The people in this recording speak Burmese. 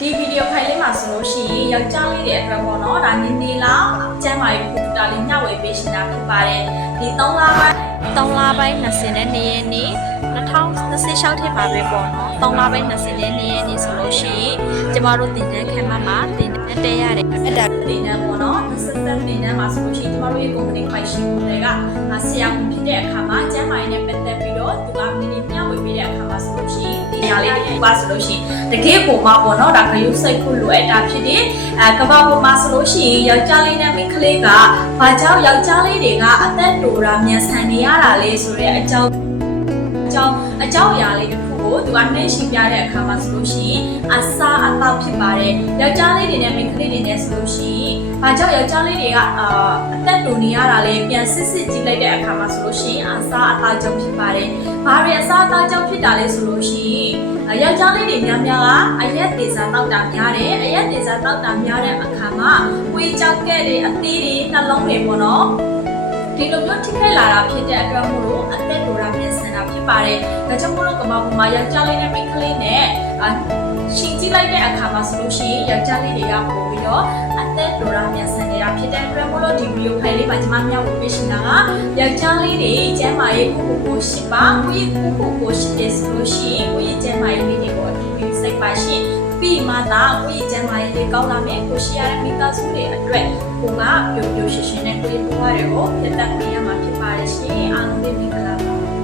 ဒီဗီဒီယိုဖိုင်လေးမှာဆိုလို့ရှိရင်ယောက်ျားလေးတွေအတွက်ပေါ့နော်ဒါနည်းနည်းလောက်ကျန်းမာရေးပူတာလေးမျှဝေပေးရှင်တာဖြစ်ပါတယ်ဒီ3လပိုင်း20နဲ့2ရက်နေ့2026ထဲမှာပဲပေါ့နော်3လပိုင်း20နဲ့2ရက်နေ့ဆိုလို့ရှိရင်ကျမတို့တင်တန်းခန်းမှာတင်တန်းတက်ရတယ်အဲ့ဒါတင်တန်းပေါ့နော်ဆက်တင်တန်းမှာဆိုလို့ရှိရင်ကျမတို့ရဲ့ company ပိုင်ရှင်တွေကဆရာဝန်ဖြစ်တဲ့အခါမှာကျန်းမာရေးနဲ့ပတ်သက်ပြီးတော့သူကနည်းနည်းမျှဝေပေးတဲ့အခါမှာဆိုလို့ရှိရင်ဒီညာလေးတွေပါဆိုလို့ရှိရင်တကယ်ပုံမှာပေါ့နော်ဒါခရုစိတ်ခုလိုအပ်တာဖြစ်တဲ့ကဘာပေါ်မှာဆိုလို့ရှိရင်ယောက်ျားလေးနဲ့မိန်းကလေးကဘာကြောင့်ယောက်ျားလေးတွေကအသက်တိုတာမြန်ဆန်နေရတာလဲဆိုတဲ့အကြောင်းအရာလေးတစ်ခုကိုသူကနှိမ့်ရှင်းပြတဲ့အခါမှာဆိုလို့ရှိရင်အစားအသောက်ဖြစ်ပါတယ်ယောက်ျားလေးတွေနဲ့မိန်းကလေးတွေနဲ့ဆိုလို့ရှိရင်ဘာကြောင့်ယောက်ျားလေးတွေကအသက်တိုနေရတာလဲပြန်စစ်ကြည့်လိုက်တဲ့အခါမှာဆိုလို့ရှိရင်အစားအသောက်ကြောင့်ဖြစ်ပါတယ်ဘာတွေအစားအသောက်ကြောင့်ဖြစ်တာလဲဆိုလို့ရှိရင်ယောက်ျားလေးတွေများများကအရက်သေးစားတောက်တာများတယ်အရက်သေးစားတောက်တာများတဲ့အခါမှာကိုယ်ကြောက်ကဲ့တွေအသေးတွေနှလုံးတွေပေါ့နော်ဒီလိုမျိုးထိခိုက်လာတာဖြစ်တဲ့အတွက်မို့လို့အသက်တိုတာပြန်ဆန်တာဖြစ်ပါတယ်ဒါကြောင့်မို့လို့ကမ္ဘာပေါ်မှာယောက်ျားလေးနဲ့မိန်းကလေးနဲ့ရှင်းကြည့်လိုက်တဲ့အခါမှာဆိုလို့ရှိရင်ယောက်ျားလေးတွေကပို့ပြီးတော့အသက်တိုတာပြန်ဆန်နေတာဖြစ်တဲ့အတွက်မို့လို့ဒီဗီဒီယိုဖိုင်လေးမှာကျွန်မမျှဝေပေးရှင်တာကယောက်ျားလေးတွေကျန်းမာရေးကိုရှိပါကိုယ့်ကိုရှိတယ်ဆိုလို့ရှိရင်ကိုယ့်ရဲ့ကျန်းမာရေးလေးတွေကိုအထူးပြုစိတ်ပါရှင်ပြီးမှသာကိုယ့်ရဲ့ကျန်းမာရေးလေးကောင်းလာမယ်ကိုရှိရတဲ့မိသားစုတွေအတွက်ကိုကပျော်ပျော်ရွှင်ရွှင်နဲ့ကိုယ့်ရဲ့ဘဝတွေကိုပြတ်တက်ပေးရမှာဖြစ်ပါတယ်ရှင်အားလုံးပဲမင်္ဂလာ